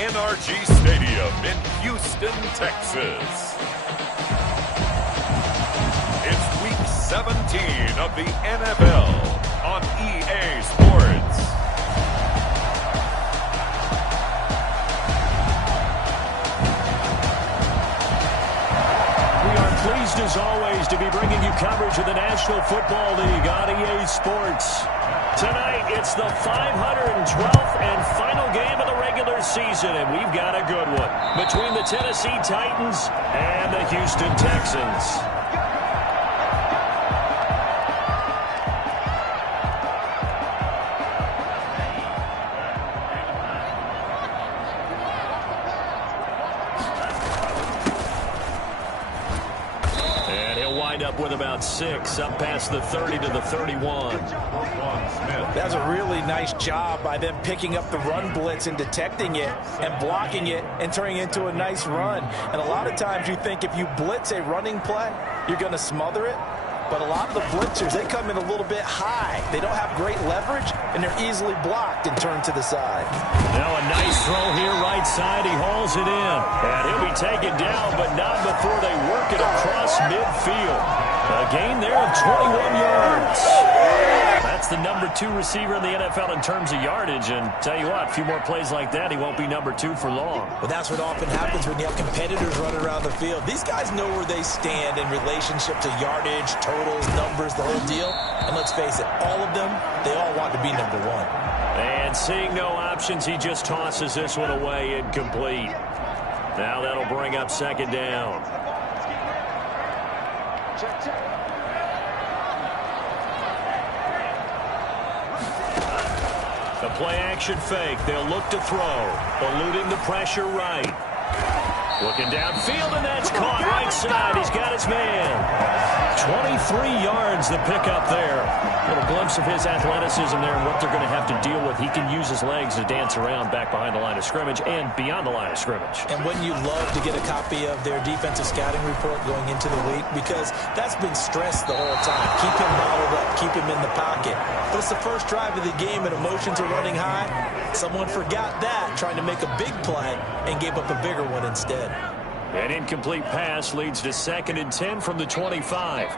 NRG Stadium in Houston, Texas. It's Week 17 of the NFL on EA Sports. We are pleased as always to be bringing you coverage of the National Football League on EA Sports. Tonight, it's the 512th and final game of the regular season, and we've got a good one between the Tennessee Titans and the Houston Texans. With about 6, up past the 30 to the 31. That's a really nice job by them picking up the run blitz and detecting it and blocking it and turning it into a nice run. And a lot of times you think if you blitz a running play, you're going to smother it. But a lot of the blitzers, they come in a little bit high. They don't have great leverage, and they're easily blocked and turned to the side. Now a nice throw here, right side. He hauls it in. And he'll be taken down, but not before they work it across midfield. A gain there of 21 yards. That's the number 2 receiver in the NFL in terms of yardage. And tell you what, a few more plays like that, he won't be number 2 for long. But that's what often happens when you have competitors running around the field. These guys know where they stand in relationship to yardage, totals, numbers, the whole deal. And let's face it, all of them, they all want to be number 1. And seeing no options, he just tosses this one away, incomplete. Now that'll bring up second down. The play-action fake. They'll look to throw. Eluding the pressure right. Looking downfield, and that's caught right side. He's got his man. 23 yards the pickup there. A little glimpse of his athleticism there and what they're going to have to deal with. He can use his legs to dance around back behind the line of scrimmage and beyond the line of scrimmage. And wouldn't you love to get a copy of their defensive scouting report going into the week? Because that's been stressed the whole time. Keep him bottled up. Keep him in the pocket. But it's the first drive of the game and emotions are running high. Someone forgot that, trying to make a big play, and gave up a bigger one instead. An incomplete pass leads to 2nd and 10 from the 25.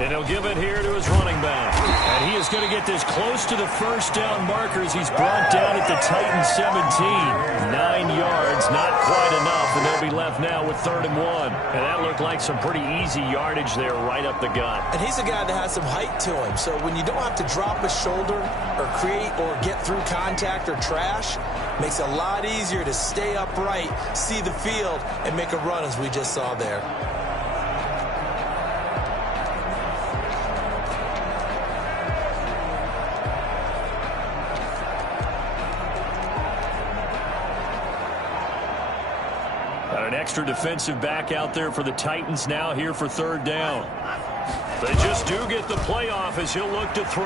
And he'll give it here to his running back. And he is going to get this close to the first down markers. He's brought down at the Titans 17. 9 yards, not quite enough, and they'll be left now with 3rd and 1. And that looked like some pretty easy yardage there right up the gut. And he's a guy that has some height to him. So when you don't have to drop a shoulder or create or get through contact or trash, makes it a lot easier to stay upright, see the field, and make a run as we just saw there. Got an extra defensive back out there for the Titans now here for 3rd down. They just do get the playoff as he'll look to throw.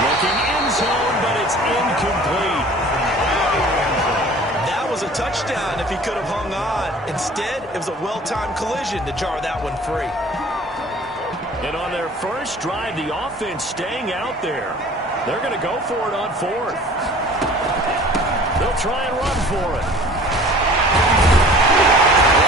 Looking end zone, but it's incomplete. That was a touchdown if he could have hung on. Instead, it was a well-timed collision to jar that one free. And on their first drive, the offense staying out there. They're going to go for it on 4th. They'll try and run for it.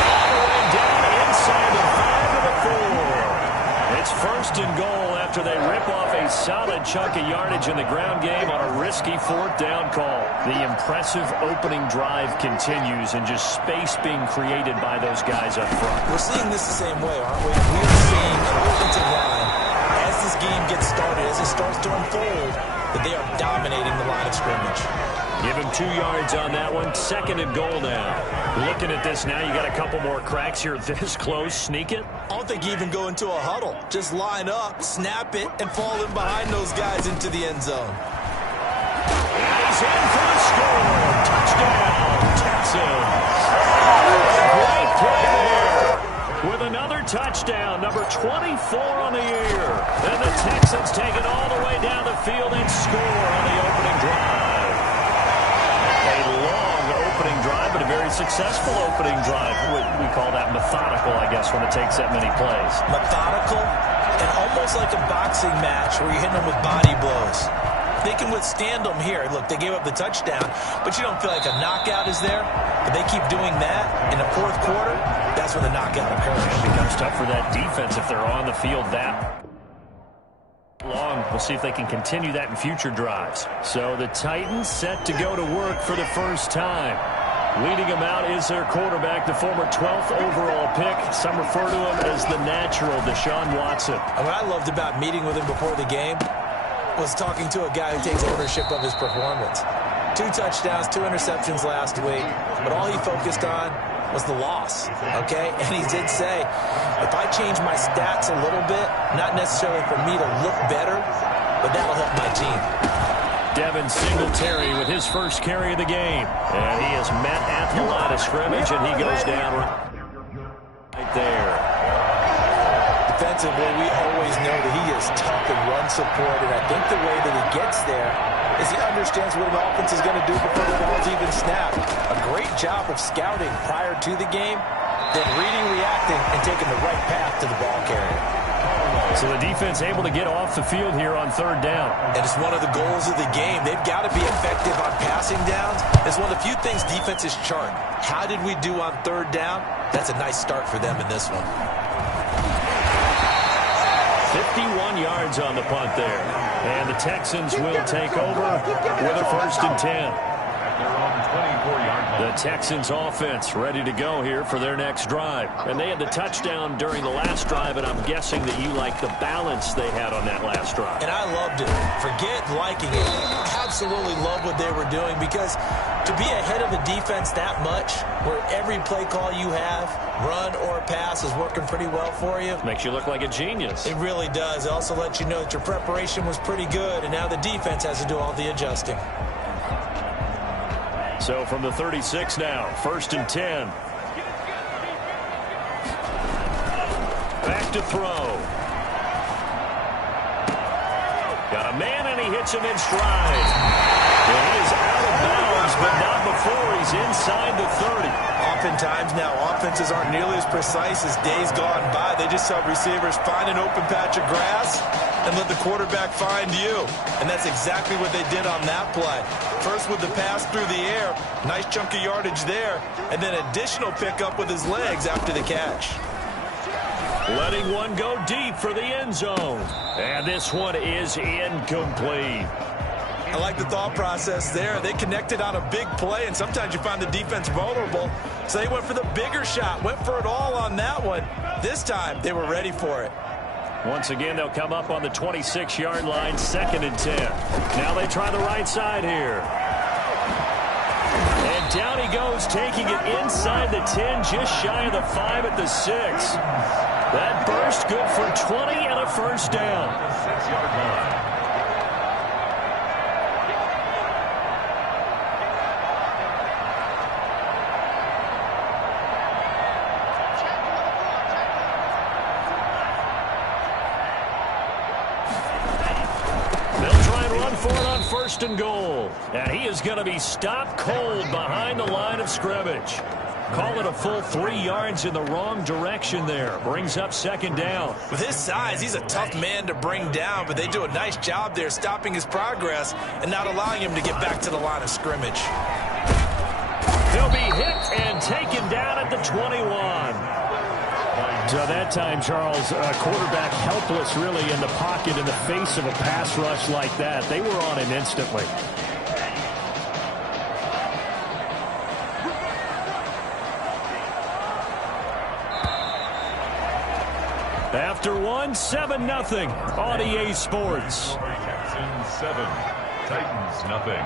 All the way down inside the 5 of the 4. It's 1st and goal after they rip off a solid chunk of yardage in the ground game on a risky 4th down call. The impressive opening drive continues and just space being created by those guys up front. We're seeing this the same way, aren't we? We're seeing an offensive line as this game gets started, as it starts to unfold, that they are dominating the line of scrimmage. Give him 2 yards on that one. 2nd and goal now. Looking at this now, you got a couple more cracks here this close. Sneak it. I don't think you even go into a huddle. Just line up, snap it, and fall in behind those guys into the end zone. And he's in for the score. Touchdown, Texans. Great play there. With another touchdown, number 24 on the year. And the Texans take it all the way down the field and score on the opening drive. A long opening drive, but a very successful opening drive. We call that methodical, I guess, when it takes that many plays. Methodical and almost like a boxing match where you're hitting them with body blows. They can withstand them here. Look, they gave up the touchdown, but you don't feel like a knockout is there. But they keep doing that in the fourth quarter, that's when the knockout occurs. It becomes tough for that defense if they're on the field that long. We'll see if they can continue that in future drives. So the Titans set to go to work for the first time. Leading them out is their quarterback, the former 12th overall pick. Some refer to him as the natural, Deshaun Watson. And what I loved about meeting with him before the game was talking to a guy who takes ownership of his performance. 2 touchdowns, 2 interceptions last week, but all he focused on was the loss, okay? And he did say, if I change my stats a little bit, not necessarily for me to look better, but that'll help my team. Devin Singletary with his first carry of the game. And he is met at the line of scrimmage, and he goes down right there. Defensively, we always know that he is tough in run support, and I think the way that he gets there is he understands what an offense is going to do before the ball's even snapped. A great job of scouting prior to the game, then reading, reacting, and taking the right path to the ball carrier. So the defense able to get off the field here on 3rd down. And it's one of the goals of the game. They've got to be effective on passing downs. It's one of the few things defenses chart. How did we do on 3rd down? That's a nice start for them in this one. 51 yards on the punt there. And the Texans will take over with a 1st and 10. The Texans offense ready to go here for their next drive. And they had the touchdown during the last drive, and I'm guessing that you like the balance they had on that last drive. And I loved it. Forget liking it. Absolutely love what they were doing, because to be ahead of the defense that much, where every play call you have, run or pass, is working pretty well for you. Makes you look like a genius. It really does. It also lets you know that your preparation was pretty good, and now the defense has to do all the adjusting. So from the 36 now, 1st and 10. Back to throw. Got a man, and he hits him in stride. And he is out of bounds, but not before he's inside the 30. Oftentimes now, offenses aren't nearly as precise as days gone by. They just have receivers find an open patch of grass and let the quarterback find you. And that's exactly what they did on that play. First with the pass through the air, nice chunk of yardage there, and then additional pickup with his legs after the catch. Letting one go deep for the end zone. And this one is incomplete. I like the thought process there. They connected on a big play, and sometimes you find the defense vulnerable. So they went for the bigger shot, went for it all on that one. This time, they were ready for it. Once again, they'll come up on the 26-yard line, 2nd and 10. Now they try the right side here. And down he goes, taking it inside the 10, just shy of the 5 at the 6. That burst good for 20 and a 1st down. 6-yard line. For it on 1st and goal. And he is going to be stopped cold behind the line of scrimmage. Call it a full 3 yards in the wrong direction there. Brings up 2nd down. With his size, he's a tough man to bring down, but they do a nice job there stopping his progress and not allowing him to get back to the line of scrimmage. He'll be hit and taken down at the 21. So that time, Charles, quarterback helpless really in the pocket in the face of a pass rush like that. They were on him instantly. After one, 7-0 on EA Sports. Texans 7, Titans nothing.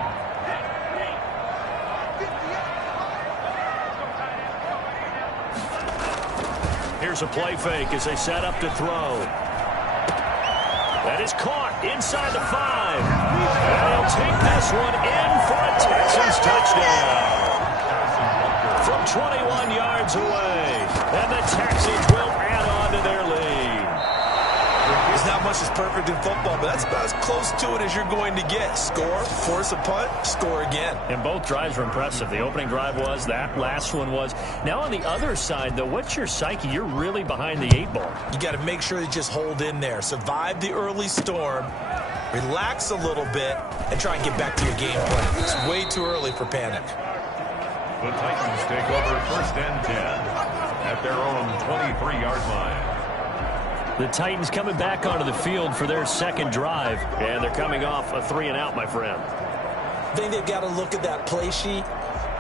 Here's a play fake as they set up to throw. That is caught inside the 5. And they'll take this one in for a Texans touchdown. From 21 yards away. And the Texans will add on to their lead. There's not much that's perfect in football, but that's about as close to it as you're going to get. Score, force a punt, score again. And both drives were impressive. The opening drive was, that last one was. Now on the other side, though, what's your psyche? You're really behind the 8 ball. You got to make sure you just hold in there. Survive the early storm. relax a little bit, and try and get back to your game plan. It's way too early for panic. The Titans take over 1st and 10 at their own 23-yard line. The Titans coming back onto the field for their second drive, and they're coming off a 3-and-out, my friend. I think they've got to look at that play sheet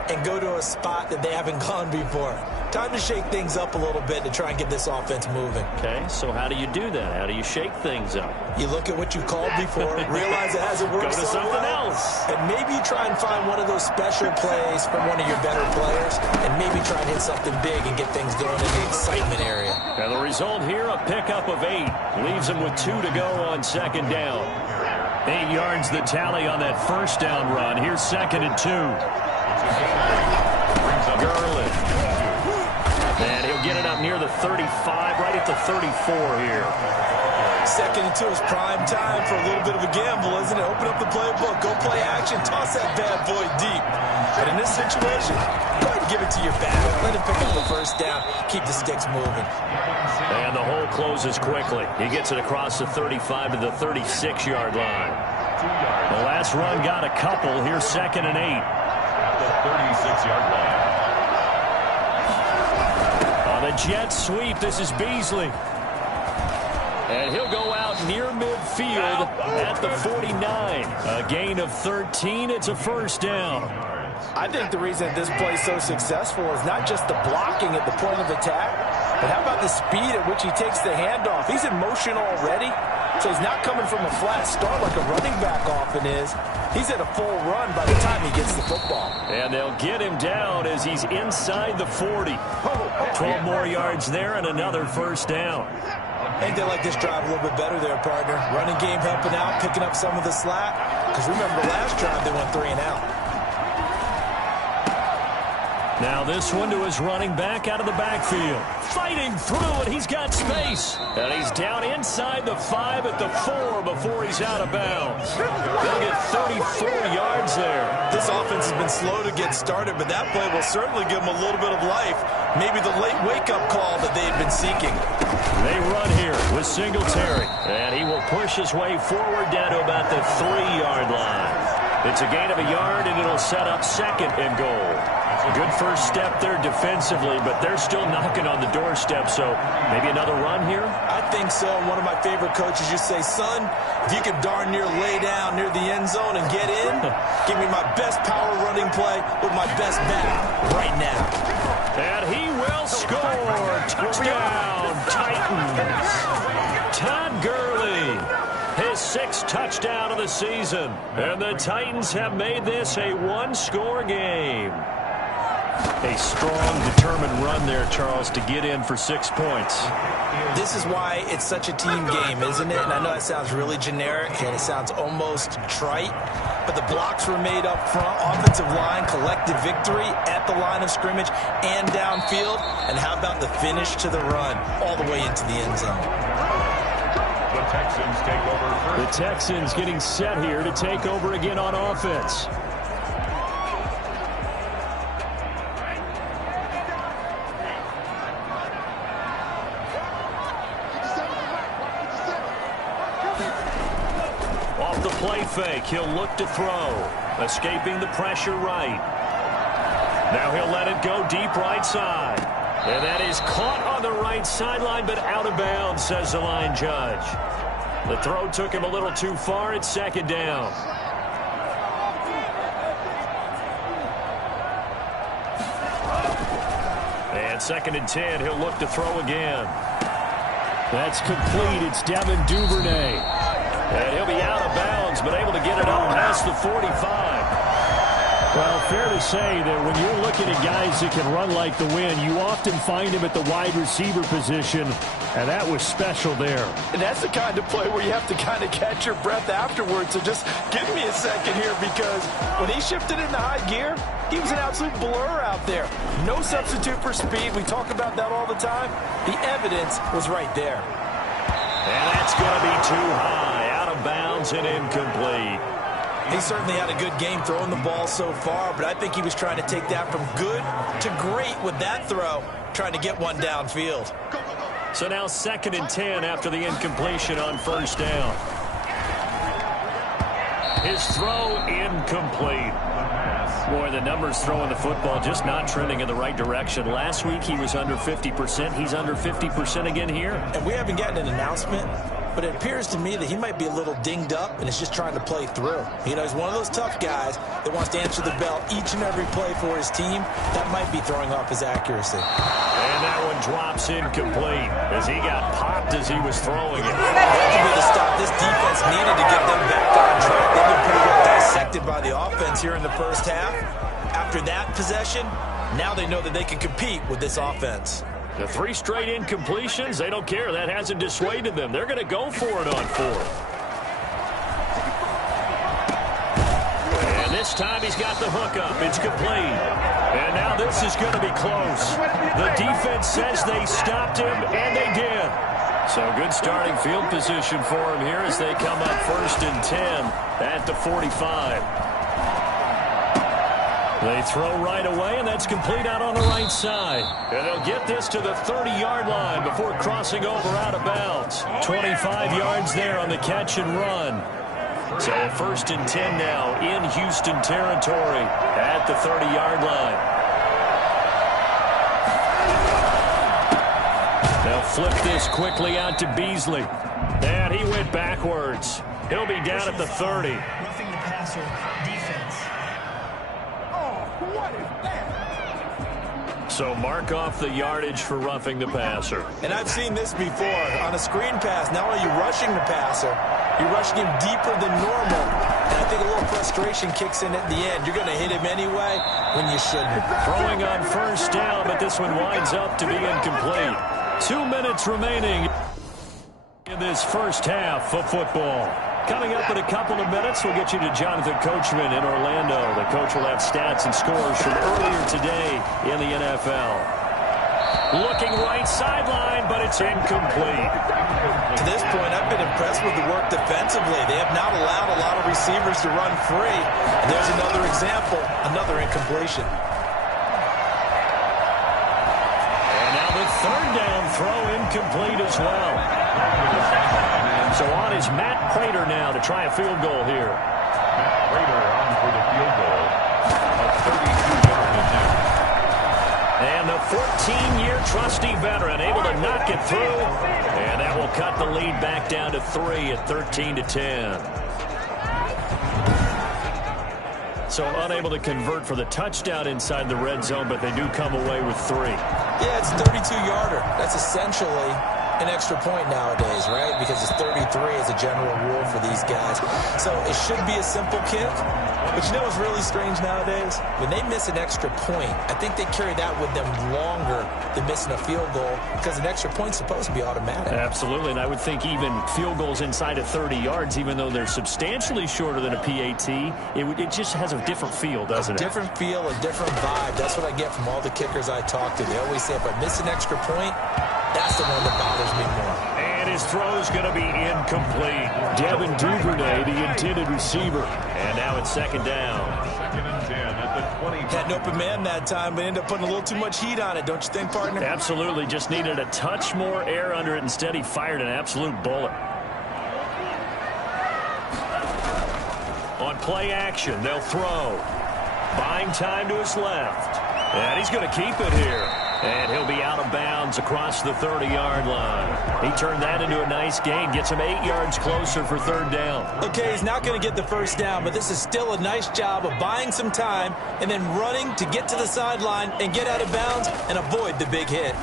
and go to a spot that they haven't gone before. Time to shake things up a little bit to try and get this offense moving. Okay, so how do you do that? How do you shake things up? You look at what you called before, realize it hasn't worked Go to so something well, else. and maybe you try and find one of those special plays from one of your better players, and maybe try and hit something big and get things going in the excitement area. And the result here, a pickup of 8. Leaves them with 2 to go on 2nd down. 8 yards the tally on that 1st down run. Here's 2nd and 2. Gurley. And he'll get it up near the 35, right at the 34 here. 2nd and 2 is prime time for a little bit of a gamble, isn't it? Open up the playbook, go play action, toss that bad boy deep. But in this situation, go ahead and give it to your back. Let him pick up the 1st down, keep the sticks moving. And the hole closes quickly. He gets it across the 35 to the 36-yard line. The last run got a couple. Here's 2nd and 8. At the 36-yard line. On a jet sweep, this is Beasley. And he'll go out near midfield at the 49. A gain of 13. It's a 1st down. I think the reason this play is so successful is not just the blocking at the point of attack, but how about the speed at which he takes the handoff? He's in motion already, so he's not coming from a flat start like a running back often is. He's at a full run by the time he gets the football. And they'll get him down as he's inside the 40. 12 more yards there and another 1st down. I think they like this drive a little bit better there, partner. Running game helping out, picking up some of the slack. Because remember the last drive, they went 3-and-out. Now this one to his running back out of the backfield. Fighting through, and he's got space. And he's down inside the 5 at the 4 before he's out of bounds. They'll get 34 yards there. This offense has been slow to get started, but that play will certainly give them a little bit of life. Maybe the late wake-up call that they had been seeking. They run here with Singletary. And he will push his way forward down to about the 3-yard line. It's a gain of a yard, and it'll set up 2nd and goal. Good first step there defensively, but they're still knocking on the doorstep, so maybe another run here? I think so. One of my favorite coaches used to say, son, if you can darn near lay down near the end zone and get in, give me my best power running play with my best back right now. And he will score. Touchdown, Titans. Todd Gurley, his 6th touchdown of the season. And the Titans have made this a 1-score game. A strong, determined run there, Charles, to get in for 6 points. This is why it's such a team game, isn't it? And I know that sounds really generic, and it sounds almost trite, but the blocks were made up front, offensive line, collective victory at the line of scrimmage and downfield. And how about the finish to the run all the way into the end zone? The Texans take over first. The Texans getting set here to take over again on offense. Off the play fake, he'll look to throw. Escaping the pressure right. Now he'll let it go deep right side. And that is caught on the right sideline, but out of bounds, says the line judge. The throw took him a little too far. It's 2nd down. And 2nd and 10. He'll look to throw again. That's complete. It's Devin Duvernay. And he'll be out of bounds, but able to get it up past the 45. Well, fair to say that when you're looking at guys that can run like the wind, you often find him at the wide receiver position, and that was special there. And that's the kind of play where you have to kind of catch your breath afterwards. So just give me a second here, because when he shifted into high gear, he was an absolute blur out there. No substitute for speed. We talk about that all the time. The evidence was right there. And that's going to be too high, out of bounds and incomplete. He certainly had a good game throwing the ball so far, but I think he was trying to take that from good to great with that throw, trying to get one downfield. So now 2nd and 10 after the incompletion on 1st down. His throw incomplete. Boy, the numbers throwing the football just not trending in the right direction. Last week he was under 50%. He's under 50% again here. And we haven't gotten an announcement, but it appears to me that he might be a little dinged up and is just trying to play through. You know, he's one of those tough guys that wants to answer the bell each and every play for his team. That might be throwing off his accuracy. And that one drops incomplete as he got popped as he was throwing it. That could be the stop this defense needed to get them back on track. They've been pretty well dissected by the offense here in the first half. After that possession, now they know that they can compete with this offense. The 3 straight incompletions, they don't care. That hasn't dissuaded them. They're going to go for it on 4th. And this time he's got the hook up. It's complete. And now this is going to be close. The defense says they stopped him, and they did. So good starting field position for him here as they come up 1st and 10 at the 45. They throw right away, and that's complete out on the right side. And they'll get this to the 30-yard line before crossing over out of bounds. 25 yards there on the catch and run. So 1st and 10 now in Houston territory at the 30-yard line. They'll flip this quickly out to Beasley. And he went backwards. He'll be down at the 30. Roughing the passer, defense. So mark off the yardage for roughing the passer. And I've seen this before. On a screen pass, not only are you rushing the passer, you're rushing him deeper than normal. And I think a little frustration kicks in at the end. You're going to hit him anyway when you shouldn't. Throwing on 1st down, but this one winds up to be incomplete. 2 minutes remaining in this first half of football. Coming up in a couple of minutes, we'll get you to Jonathan Coachman in Orlando. The coach will have stats and scores from earlier today in the NFL. Looking right sideline, but it's incomplete. To this point, I've been impressed with the work defensively. They have not allowed a lot of receivers to run free. And there's another example, another incompletion. And now the 3rd down throw incomplete as well. So on is Matt Prater now to try a field goal here. Matt Prater on for the field goal. A 32-yard attempt. And the 14-year trusty veteran able to knock it through. And that will cut the lead back down to 3 at 13-10. So unable to convert for the touchdown inside the red zone, but they do come away with 3. Yeah, it's a 32-yarder. That's essentially an extra point nowadays, right? Because it's 33 as a general rule for these guys. So it should be a simple kick. But you know what's really strange nowadays? When they miss an extra point, I think they carry that with them longer than missing a field goal because an extra point's supposed to be automatic. Absolutely, and I would think even field goals inside of 30 yards, even though they're substantially shorter than a PAT, it just has a different feel, doesn't it? A different feel, a different vibe. That's what I get from all the kickers I talk to. They always say if I miss an extra point, that's the one that bothers me more. And his throw's going to be incomplete. Devin Duvernay, the intended receiver. And now it's 2nd down. 2nd and 10 at the 20. Had an open man that time, but ended up putting a little too much heat on it, don't you think, partner? Absolutely. Just needed a touch more air under it. Instead, he fired an absolute bullet. On play action, they'll throw. Buying time to his left. And he's going to keep it here. And he'll be out of bounds across the 30-yard line. He turned that into a nice gain. Gets him 8 yards closer for 3rd down. Okay, he's not going to get the 1st down, but this is still a nice job of buying some time and then running to get to the sideline and get out of bounds and avoid the big hit.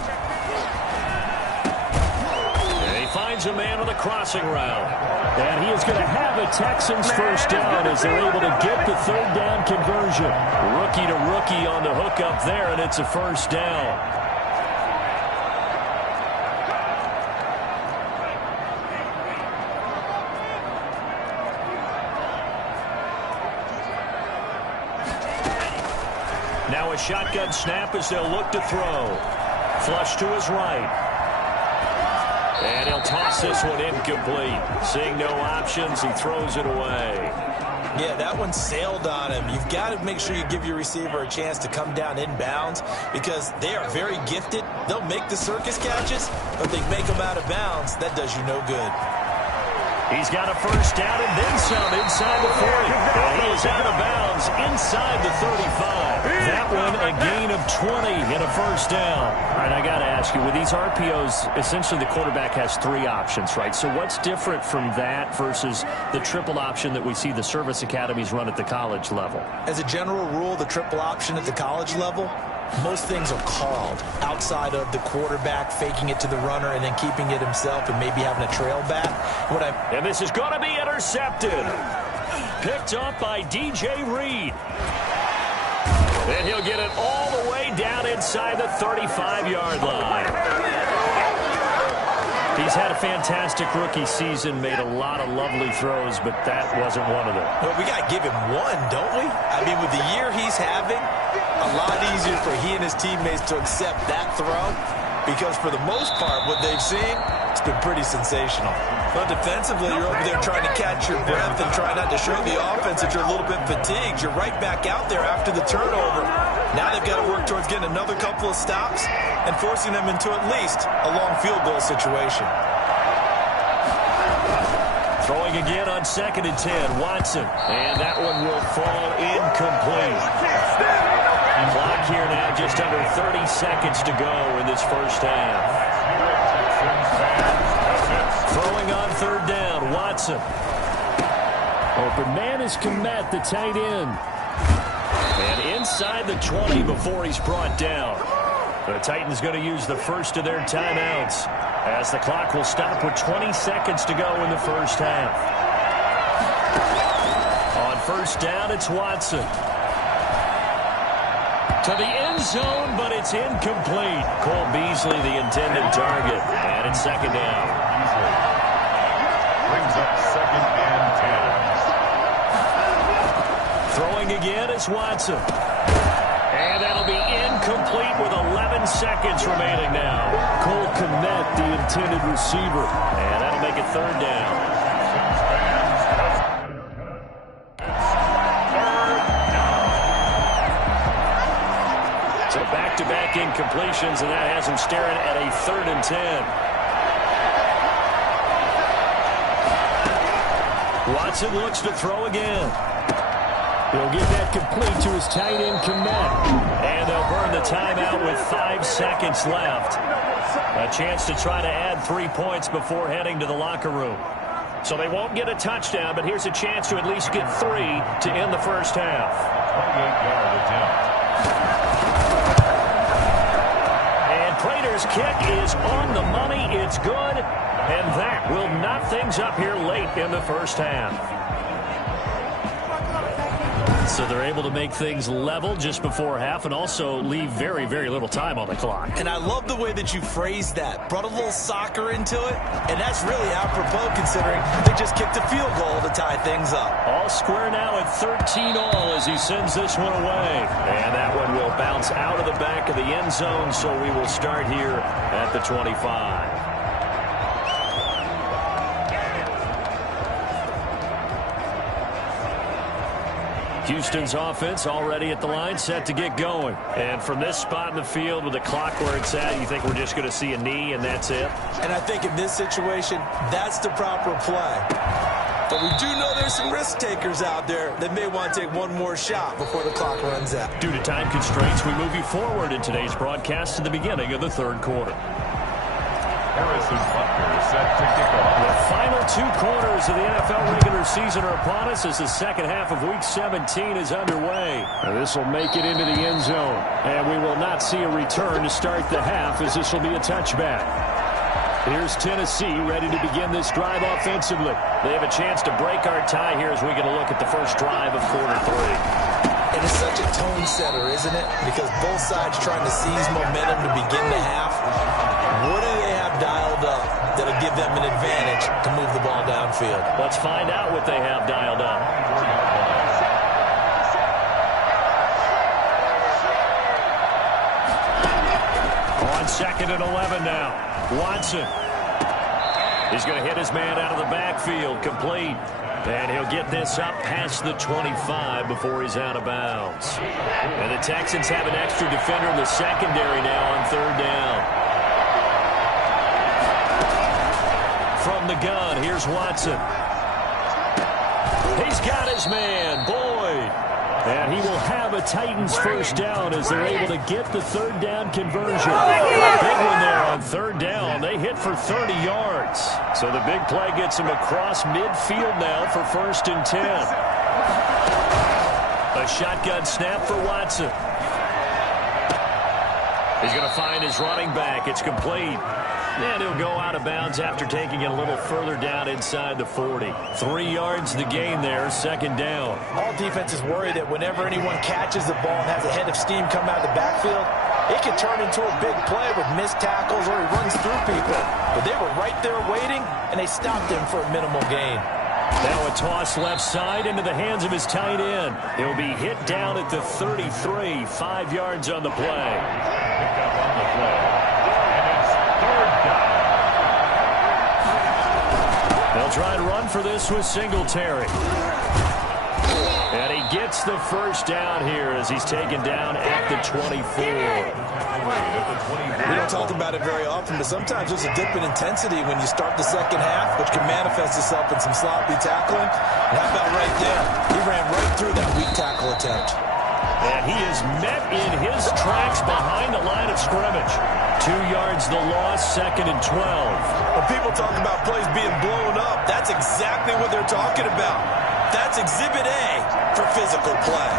And he finds a man on the crossing route. And he is going to have a Texans 1st down as they're able to get the 3rd down conversion. Rookie to rookie on the hook up there, and it's a 1st down. Now a shotgun snap as they'll look to throw. Flush to his right. And he'll toss this one incomplete. Seeing no options, he throws it away. Yeah, that one sailed on him. You've got to make sure you give your receiver a chance to come down inbounds because they are very gifted. They'll make the circus catches, but if they make them out of bounds, that does you no good. He's got a first down and then some inside the 40. And he is out of bounds inside the 35. That one a gain of 20 and a first down. All right, I got to ask you, with these RPOs, essentially the quarterback has 3 options, right? So what's different from that versus the triple option that we see the service academies run at the college level? As a general rule, the triple option at the college level, most things are called outside of the quarterback faking it to the runner and then keeping it himself and maybe having a trail back. And this is going to be intercepted. Picked up by DJ Reek. And he'll get it all the way down inside the 35-yard line. He's had a fantastic rookie season, made a lot of lovely throws, but that wasn't one of them. Well, we got to give him one, don't we? I mean, with the year he's having, a lot easier for he and his teammates to accept that throw because for the most part, what they've seen, it's been pretty sensational. But defensively, you're over there trying to catch your breath and try not to show the offense that you're a little bit fatigued. You're right back out there after the turnover. Now they've got to work towards getting another couple of stops and forcing them into at least a long field goal situation. Throwing again on 2nd and 10, Watson. And that one will fall incomplete. Clock here now, just under 30 seconds to go in this first half. Throwing on 3rd down, Watson. Open man is Komet, the tight end. And inside the 20 before he's brought down. The Titans going to use the first of their timeouts as the clock will stop with 20 seconds to go in the first half. On 1st down, it's Watson. To the end zone, but it's incomplete. Cole Beasley, the intended target. And it's 2nd down. Beasley brings up 2nd and 10. Throwing again is Watson. And that'll be incomplete with 11 seconds remaining now. Cole Komet, the intended receiver. And that'll make it 3rd down. So back-to-back incompletions, and that has him staring at a 3rd and 10. Watson looks to throw again. He'll get that complete to his tight end, Komet. And they'll burn the timeout with 5 seconds left. A chance to try to add 3 points before heading to the locker room. So they won't get a touchdown, but here's a chance to at least get 3 to end the first half. 28-yard attempt. Prater's kick is on the money. It's good. And that will knot things up here late in the first half. So they're able to make things level just before half and also leave very, very little time on the clock. And I love the way that you phrased that. Brought a little soccer into it. And that's really apropos considering they just kicked a field goal to tie things up. All square now at 13-all as he sends this one away. And that one will bounce out of the back of the end zone, so we will start here at the 25. Houston's offense already at the line, set to get going. And from this spot in the field with the clock where it's at, you think we're just going to see a knee and that's it? And I think in this situation, that's the proper play. But we do know there's some risk takers out there that may want to take one more shot before the clock runs out. Due to time constraints, we move you forward in today's broadcast to the beginning of the 3rd quarter. Harrison Butker set to kick off. The final 2 quarters of the NFL regular season are upon us as the second half of Week 17 is underway. This will make it into the end zone. And we will not see a return to start the half as this will be a touchback. Here's Tennessee ready to begin this drive offensively. They have a chance to break our tie here as we get a look at the first drive of quarter 3. And it's such a tone setter, isn't it? Because both sides trying to seize momentum to begin the half. What do they have dialed up that'll give them an advantage to move the ball downfield? Let's find out what they have dialed up. On 2nd and 11 now. Watson. He's going to hit his man out of the backfield. Complete. And he'll get this up past the 25 before he's out of bounds. And the Texans have an extra defender in the secondary now on 3rd down. From from the gun. Here's Watson. He's got his man, Boyd. And he will have a Titans first down as they're able to get the third down conversion. A big one there on third down. They hit for 30 yards. So the big play gets him across midfield now for 1st and 10. A shotgun snap for Watson. He's going to find his running back. It's complete. And he'll go out of bounds after taking it a little further down inside the 40. 3 yards the gain there, 2nd down. All defenses worry that whenever anyone catches the ball and has a head of steam come out of the backfield, it can turn into a big play with missed tackles or he runs through people. But they were right there waiting, and they stopped him for a minimal gain. Now a toss left side into the hands of his tight end. He'll be hit down at the 33, 5 yards on the play. Picked up on the play. And it's 3rd down. They'll try and run for this with Singletary. And he gets the first down here as he's taken down at the 24. We don't talk about it very often, but sometimes there's a dip in intensity when you start the second half, which can manifest itself in some sloppy tackling. And how about right there? He ran right through that weak tackle attempt. And he is met in his tracks behind the line of scrimmage. 2 yards the loss, 2nd and 12. When people talk about plays being blown up, that's exactly what they're talking about. That's Exhibit A for physical play.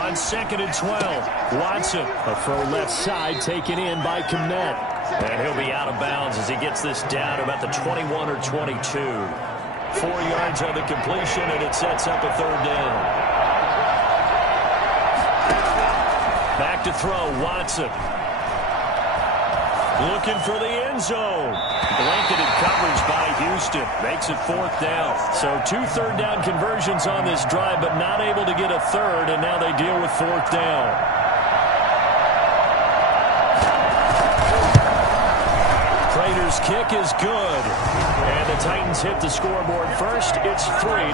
On 2nd and 12, Watson, a throw left side taken in by Kmet. And he'll be out of bounds as he gets this down about the 21 or 22. 4 yards on the completion, and it sets up a 3rd down. Back to throw, Watson. Looking for the end zone. Blanketed coverage by Houston. Makes it 4th down. So 2 third down conversions on this drive, but not able to get a third, and now they deal with 4th down. Prater's kick is good. And the Titans hit the scoreboard first. It's 3-0.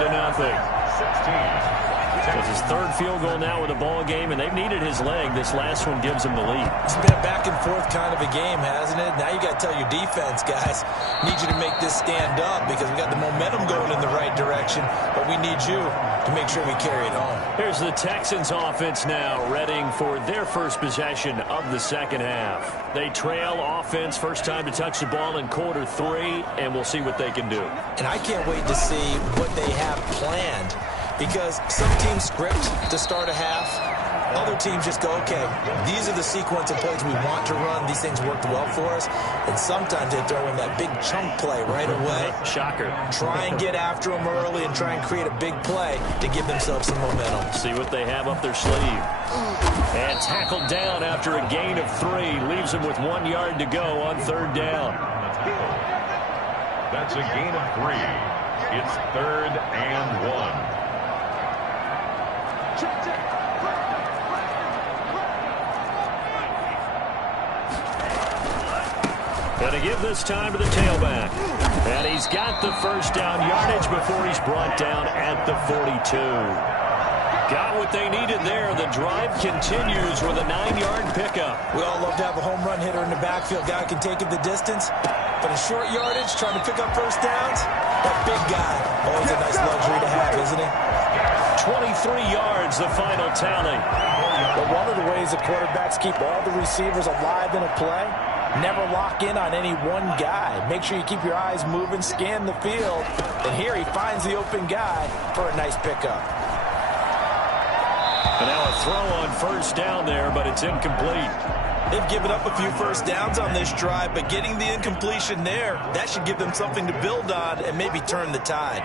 16. It's his 3rd field goal now with a ball game, and they've needed his leg. This last one gives him the lead. It's been a back-and-forth kind of a game, hasn't it? Now you got to tell your defense, guys, need you to make this stand up because we got the momentum going in the right direction, but we need you to make sure we carry it home. Here's the Texans offense now, readying for their first possession of the second half. They trail offense, first time to touch the ball in quarter 3, and we'll see what they can do. And I can't wait to see what they have planned. Because some teams script to start a half. Other teams just go, okay, these are the sequence of plays we want to run. These things worked well for us. And sometimes they throw in that big chunk play right away. Shocker. Try and get after them early and try and create a big play to give themselves some momentum. See what they have up their sleeve. And tackled down after a gain of 3. Leaves them with 1 yard to go on 3rd down. That's a gain of 3. It's 3rd and 1. Going to give this time to the tailback. And he's got the first down yardage before he's brought down at the 42. Got what they needed there. The drive continues with a 9-yard pickup. We all love to have a home run hitter in the backfield. Guy can take it the distance. But in short yardage, trying to pick up first downs, that big guy, always a nice luxury to have, isn't he? 23 yards, the final tally. But one of the ways the quarterbacks keep all the receivers alive in a play, never lock in on any one guy. Make sure you keep your eyes moving, scan the field. And here he finds the open guy for a nice pickup. And now a throw on first down there, but it's incomplete. They've given up a few first downs on this drive, but getting the incompletion there, that should give them something to build on and maybe turn the tide.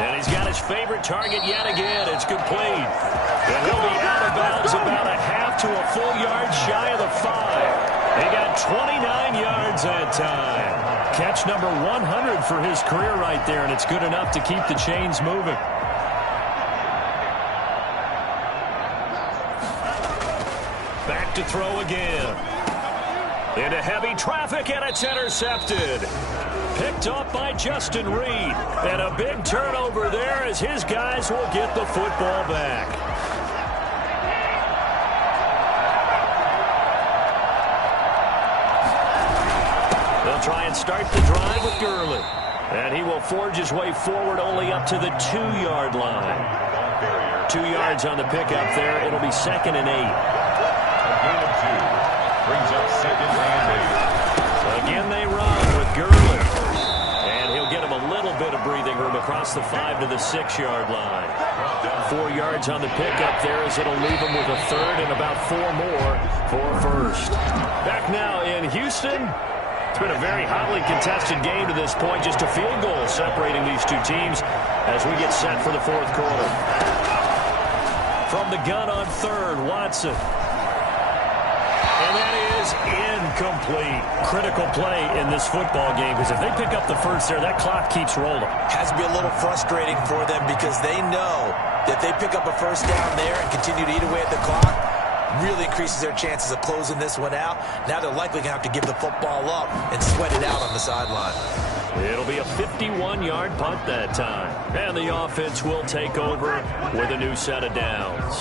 And he's got his favorite target yet again. It's complete. And he'll be out of bounds about a half to a full yard shy of the 5. He got 29 yards that time. Catch number 100 for his career right there, and it's good enough to keep the chains moving. Back to throw again. Into heavy traffic, and it's intercepted. Picked up by Justin Reed. And a big turnover there as his guys will get the football back. They'll try and start the drive with Gurley. And he will forge his way forward only up to the 2-yard line. 2 yards on the pickup there. It'll be 2nd and 8. A gain of 2. Brings up 2nd and 8. Again they run with Gurley. And he'll get him a little bit of breathing room across the 5 to the 6-yard line. 4 yards on the pickup there as it'll leave him with a 3rd and about 4 more for first. Back now in Houston. It's been a very hotly contested game to this point. Just a field goal separating these two teams as we get set for the 4th quarter. From the gun on 3rd, Watson. And that is incomplete. Critical play in this football game because if they pick up the first there, that clock keeps rolling. Has to be a little frustrating for them because they know that they pick up a first down there and continue to eat away at the clock. Really increases their chances of closing this one out. Now they're likely going to have to give the football up and sweat it out on the sideline. It'll be a 51-yard punt that time. And the offense will take over with a new set of downs.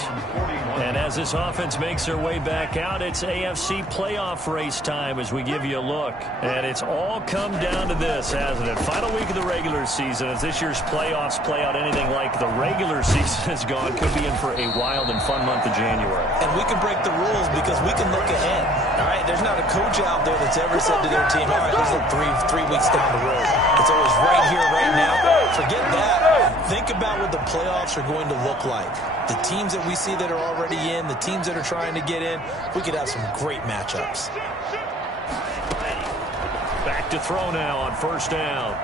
And as this offense makes their way back out, it's AFC playoff race time as we give you a look. And it's all come down to this, hasn't it? Final week of the regular season. As this year's playoffs play out anything like the regular season has gone, could be in for a wild and fun month of January. And we can break the rules because we can look ahead. All right, there's not a coach out there that's ever said to their team, all right, let's look three weeks down the road. It's always right here, right now. Forget that. Think about what the playoffs are going to look like. The teams that we see that are already in, the teams that are trying to get in, we could have some great matchups. Back to throw now on 1st down.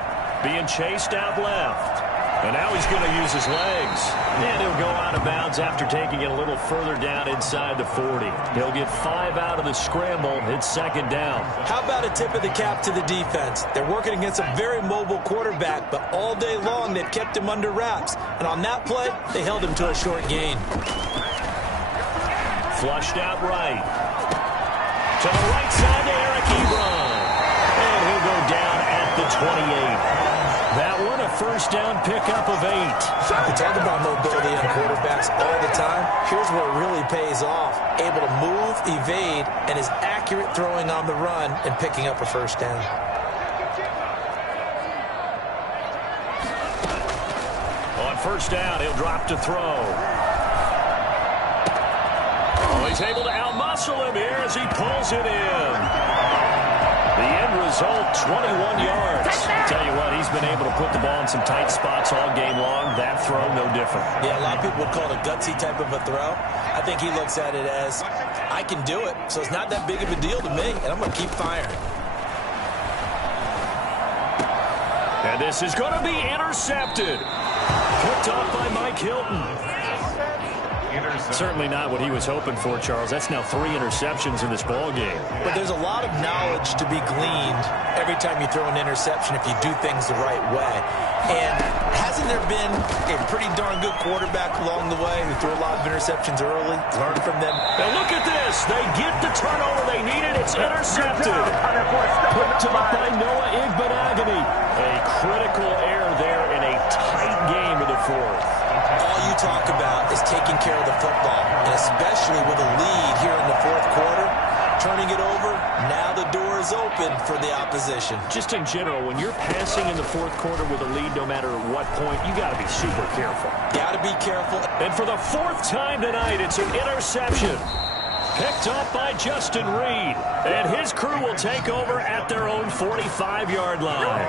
Being chased out left. And now he's going to use his legs. And he'll go out of bounds after taking it a little further down inside the 40. He'll get 5 out of the scramble. It's 2nd down. How about a tip of the cap to the defense? They're working against a very mobile quarterback, but all day long they've kept him under wraps. And on that play, they held him to a short gain. Flushed out right. To the right side to Eric Ebron. And he'll go down at the 28. That one, a 1st down pickup of 8. We talk about mobility in quarterbacks all the time. Here's where it really pays off. Able to move, evade, and is accurate throwing on the run and picking up a 1st down. On 1st down, he'll drop to throw. Oh, he's able to outmuscle him here as he pulls it in. The end result, 21 yards. I'll tell you what, he's been able to put the ball in some tight spots all game long. That throw, no different. Yeah, a lot of people would call it a gutsy type of a throw. I think he looks at it as, I can do it, so it's not that big of a deal to me, and I'm going to keep firing. And this is going to be intercepted. Picked off by Mike Hilton. Certainly not what he was hoping for, Charles. That's now 3 interceptions in this ball game. But there's a lot of knowledge to be gleaned every time you throw an interception if you do things the right way. And hasn't there been a pretty darn good quarterback along the way who threw a lot of interceptions early, learned from them? Now look at this. They get the turnover they needed. It's intercepted. Picked up by Noah Igbenogany. A critical error there in a tight game of the 4th. All you talk about is taking care of the football, and especially with a lead here in the 4th quarter, turning it over, now the door is open for the opposition. Just in general, when you're passing in the 4th quarter with a lead, no matter what point, you got to be super careful. Got to be careful. And for the 4th time tonight, it's an interception. Picked up by Justin Reed. And his crew will take over at their own 45-yard line.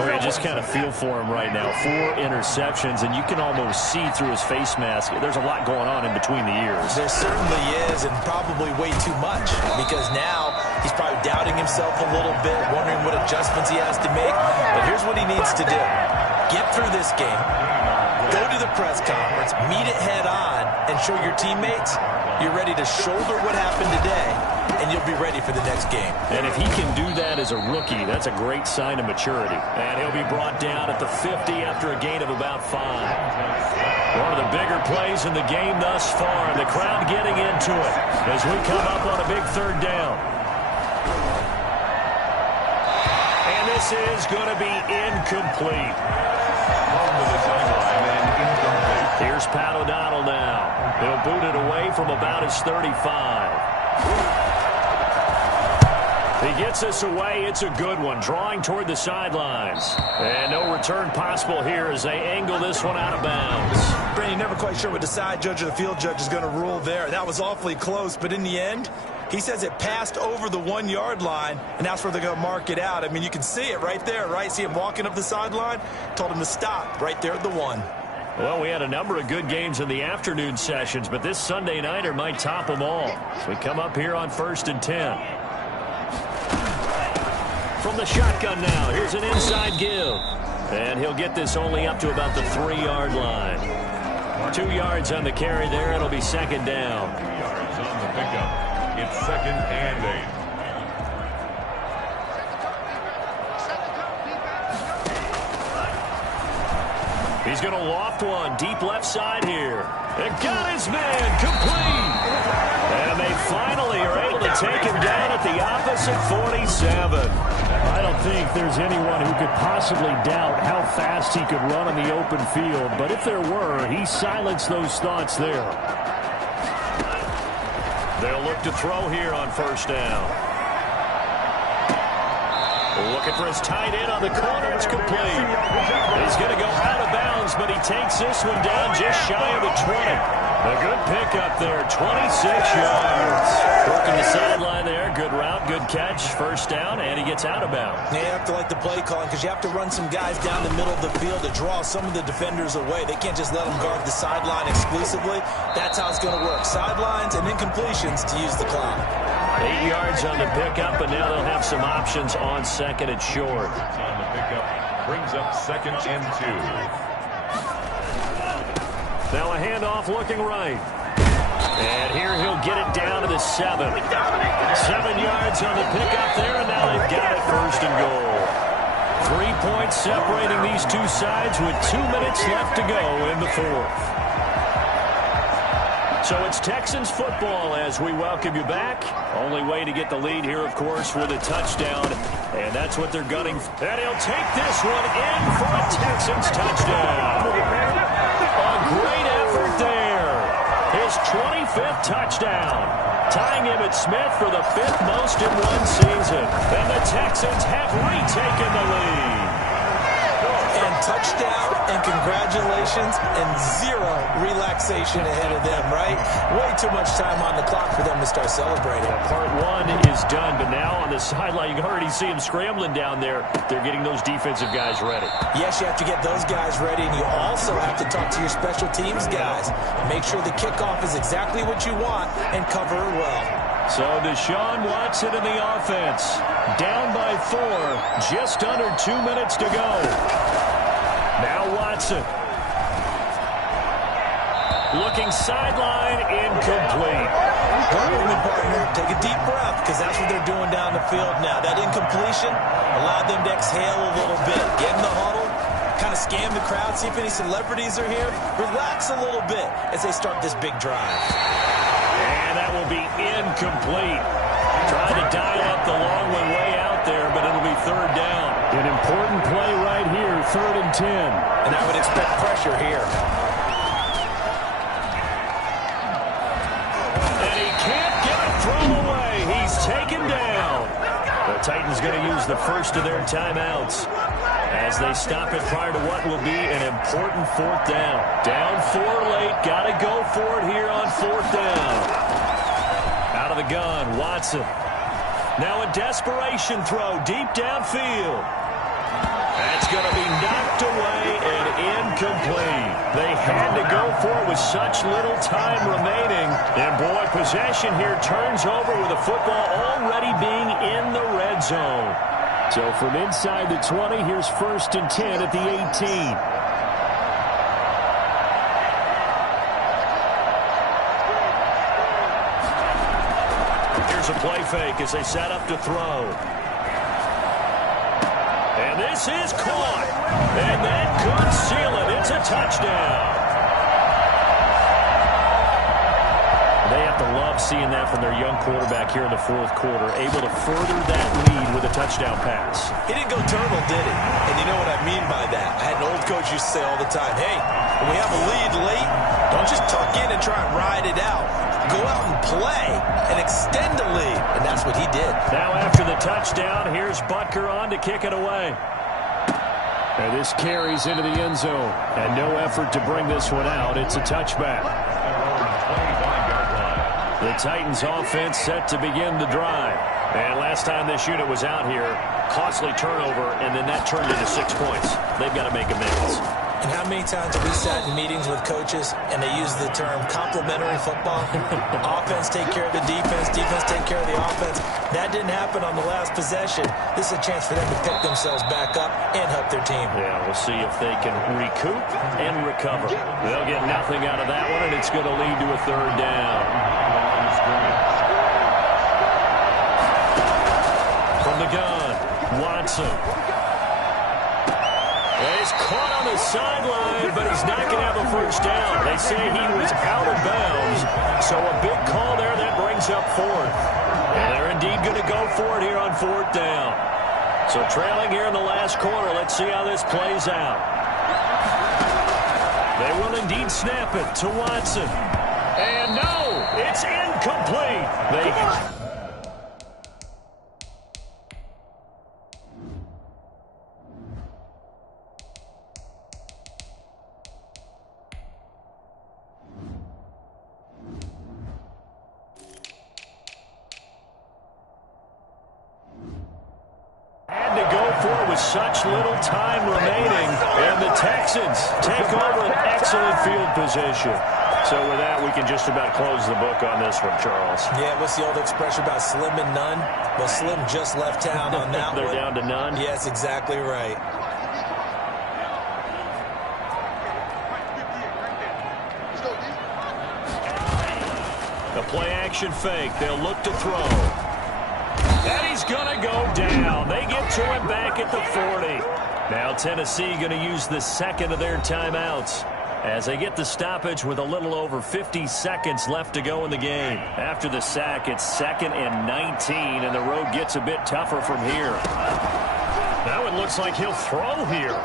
Well, you just kind of feel for him right now. 4 interceptions, and you can almost see through his face mask. There's a lot going on in between the ears. There certainly is, and probably way too much, because now he's probably doubting himself a little bit, wondering what adjustments he has to make. But here's what he needs to do. Get through this game. Go to the press conference, meet it head on, and show your teammates you're ready to shoulder what happened today, and you'll be ready for the next game. And if he can do that as a rookie, that's a great sign of maturity. And he'll be brought down at the 50 after a gain of about 5. One of the bigger plays in the game thus far. The crowd getting into it as we come up on a big 3rd down. this is going to be incomplete. Thrown to the sideline and incomplete. Here's Pat O'Donnell now. He'll boot it away from about his 35. He gets this away. It's a good one, drawing toward the sidelines. And no return possible here as they angle this one out of bounds. Brady, never quite sure what the side judge or the field judge is going to rule there. That was awfully close, but in the end, he says it passed over the 1 yard line, and that's where they're going to mark it out. I mean, you can see it right there, right? See him walking up the sideline? Told him to stop right there at the 1. Well, we had a number of good games in the afternoon sessions, but this Sunday nighter might top them all. So we come up here on 1st and 10. From the shotgun now, here's an inside give. And he'll get this only up to about the 3-yard line. 2 yards on the carry there. It'll be second down. 2 yards on the pickup. It's 2nd and 8. He's going to loft one deep left side here. And got his man complete. And they finally are able to take him down at the opposite 47. I don't think there's anyone who could possibly doubt how fast he could run on the open field. But if there were, he silenced those thoughts there. They'll look to throw here on 1st down. Looking for his tight end on the corner. It's complete. He's going to go out of bounds, but he takes this one down just shy of the 20. A good pickup there, 26 yards. Working the sideline there. Good route, good catch. 1st down, and he gets out of bounds. Yeah, you have to like the play calling because you have to run some guys down the middle of the field to draw some of the defenders away. They can't just let them guard the sideline exclusively. That's how it's going to work. Sidelines and incompletions to use the clock. 8 yards on the pickup, and now they'll have some options on 2nd and short. On the pickup brings up 2nd and 2. Now a handoff looking right. And here he'll get it down to the 7. 7 yards on the pickup there, and now they've got it 1st and goal. 3 points separating these two sides with 2 minutes left to go in the 4th. So it's Texans football as we welcome you back. Only way to get the lead here, of course, with a touchdown. And that's what they're gunning. And he'll take this one in for a Texans touchdown. A great effort there. His 25th touchdown. Tying Emmitt Smith for the 5th most in one season. And the Texans have retaken the lead. And touchdown and congratulations and 0 relaxation ahead of them, right? Way too much time on the clock for them to start celebrating. Part 1 is done, but now on the sideline, you can already see him scrambling down there. They're getting those defensive guys ready. Yes, you have to get those guys ready, and you also have to talk to your special teams guys. Make sure the kickoff is exactly what you want and cover it well. So Deshaun Watson in the offense. Down by 4. Just under 2 minutes to go. Now Watson. Looking sideline, incomplete. Hold with me, partner. Take a deep breath, because that's what they're doing down the field now. That incompletion allowed them to exhale a little bit. Get in the huddle, kind of scan the crowd, see if any celebrities are here. Relax a little bit as they start this big drive. And that will be incomplete. Trying to dial up the long one way out there, but it'll be 3rd down. An important play right here, 3rd and 10. And I would expect pressure here. And he can't get a throw away. He's taken down. The Titans going to use the first of their timeouts as they stop it prior to what will be an important 4th down. Down 4 late. Got to go for it here on 4th down. Out of the gun, Watson. Now a desperation throw deep downfield. That's going to be knocked away and incomplete. They had to go for it with such little time remaining. And boy, possession here turns over with the football already being in the red zone. So from inside the 20, here's 1st and 10 at the 18. Here's a play fake as they set up to throw. And this is caught. And that could seal it. It's a touchdown. They have to love seeing that from their young quarterback here in the fourth quarter, able to further that lead with a touchdown pass. He didn't go turtle, did he? And you know what I mean by that. I had an old coach used to say all the time, hey, when we have a lead late, don't just tuck in and try and ride it out. Go out and play and extend the lead. And that's what he did. Now after the touchdown, here's Butker on to kick it away. And this carries into the end zone. And no effort to bring this one out. It's a touchback. The Titans offense set to begin the drive. And last time this unit was out here, costly turnover, and then that turned into 6 points. They've got to make amends. And how many times have we sat in meetings with coaches and they use the term complementary football? Offense take care of the defense, defense take care of the offense. That didn't happen on the last possession. This is a chance for them to pick themselves back up and help their team. Yeah, we'll see if they can recoup and recover. They'll get nothing out of that one, and it's going to lead to a third down. From the gun, Watson. He's caught on the sideline, but he's not going to have a first down. They say he was out of bounds, so a big call there that brings up fourth. And they're indeed going to go for it here on fourth down. So trailing here in the last quarter, let's see how this plays out. They will indeed snap it to Watson. And no, it's incomplete. Such little time remaining, and the Texans take over an excellent field position. So with that, we can just about close the book on this one, Charles. Yeah, what's the old expression about slim and none? Well, Slim just left town on that They're down to none? Yes, exactly right. A play-action fake. They'll look to throw. And he's going to go down. They get to him back at the 40. Now Tennessee going to use the second of their timeouts as they get the stoppage with a little over 50 seconds left to go in the game. After the sack, it's 2nd and 19, and the road gets a bit tougher from here. Now it looks like he'll throw here.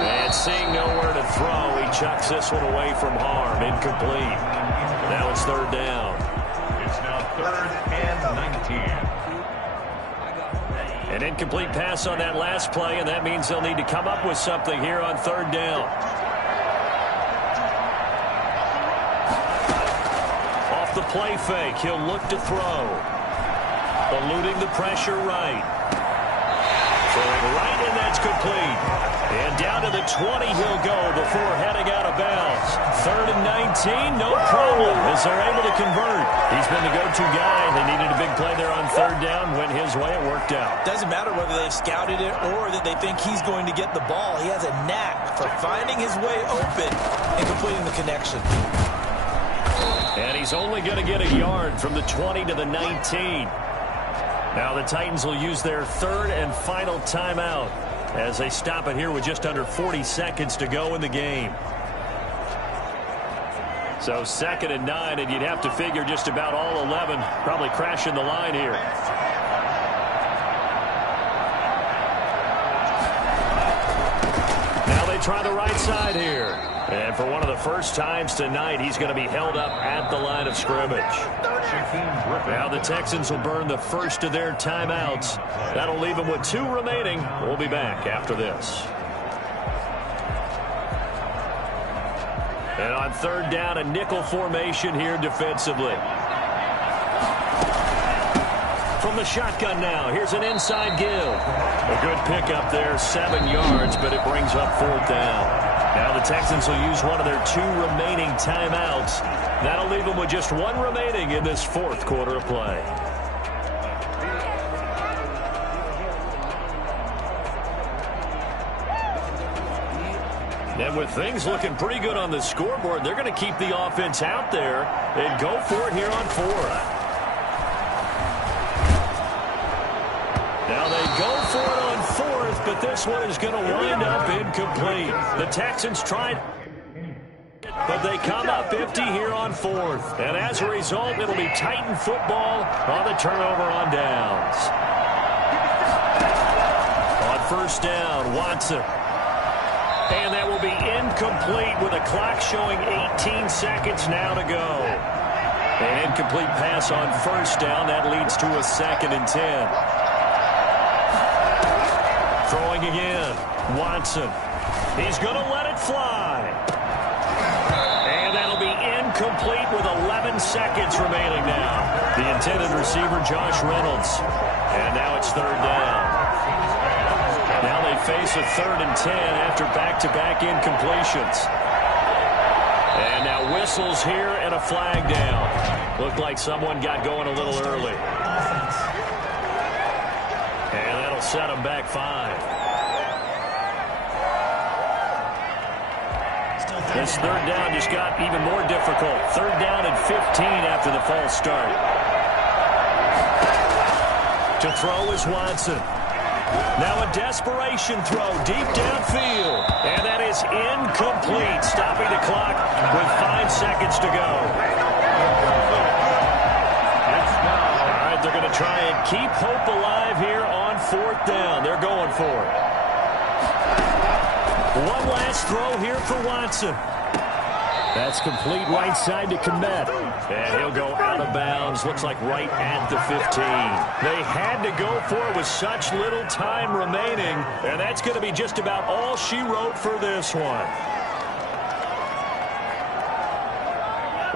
And seeing nowhere to throw, he chucks this one away from harm. Incomplete. Now it's third down. It's now 3rd and 19. An incomplete pass on that last play, and that means they'll need to come up with something here on third down. Off the play fake, he'll look to throw. Eluding the pressure right. Throwing right, and that's complete. And down to the 20 he'll go before heading out of bounds. 3rd and 19, no problem as they're able to convert. He's been the go-to guy. They needed a big play there on third down. Went his way. It worked out. Doesn't matter whether they've scouted it or that they think he's going to get the ball. He has a knack for finding his way open and completing the connection. And he's only going to get a yard from the 20 to the 19. Now the Titans will use their third and final timeout as they stop it here with just under 40 seconds to go in the game. So 2nd and 9, and you'd have to figure just about all 11 probably crashing the line here. Now they try the right side here. And for one of the first times tonight, he's going to be held up at the line of scrimmage. Now the Texans will burn the first of their timeouts. That'll leave them with 2 remaining. We'll be back after this. And on third down, a nickel formation here defensively. From the shotgun now, here's an inside give. A good pickup there, 7 yards, but it brings up 4th down. Now the Texans will use one of their 2 remaining timeouts. That'll leave them with just 1 remaining in this 4th quarter of play. And with things looking pretty good on the scoreboard, they're going to keep the offense out there and go for it here on 4th. Now they go for it on 4th, but this one is going to wind up incomplete. The Texans tried but they come up 50 here on fourth. And as a result, it'll be Titan football on the turnover on downs. On first down, Watson. And that will be incomplete with a clock showing 18 seconds now to go. An incomplete pass on first down. That leads to a 2nd and 10. Throwing again. Watson. He's going to let it fly. And that'll be incomplete with 11 seconds remaining now. The intended receiver, Josh Reynolds. And now it's 3rd down. Now they face a 3rd and 10 after back-to-back incompletions. And now whistles here and a flag down. Looked like someone got going a little early. And that'll set them back 5. This 3rd down just got even more difficult. 3rd down and 15 after the false start. To throw is Watson. Now a desperation throw deep downfield. And that is incomplete, stopping the clock with 5 seconds to go. All right, they're going to try and keep hope alive here on 4th down. They're going for it. One last throw here for Watson. That's complete right side to Kmet. And he'll go out of bounds. Looks like right at the 15. They had to go for it with such little time remaining. And that's going to be just about all she wrote for this one.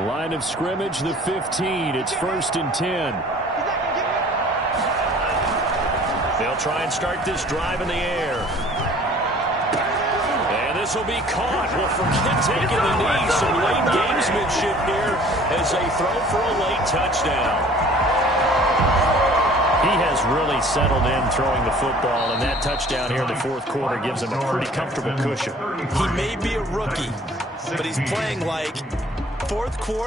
Line of scrimmage, the 15. It's 1st and 10. They'll try and start this drive in the air. This will be caught. Well, forget taking the knee. Some late gamesmanship here as they throw for a late touchdown. He has really settled in throwing the football, and that touchdown here in the 4th quarter gives him a pretty comfortable cushion. He may be a rookie, but he's playing like 4th quarter.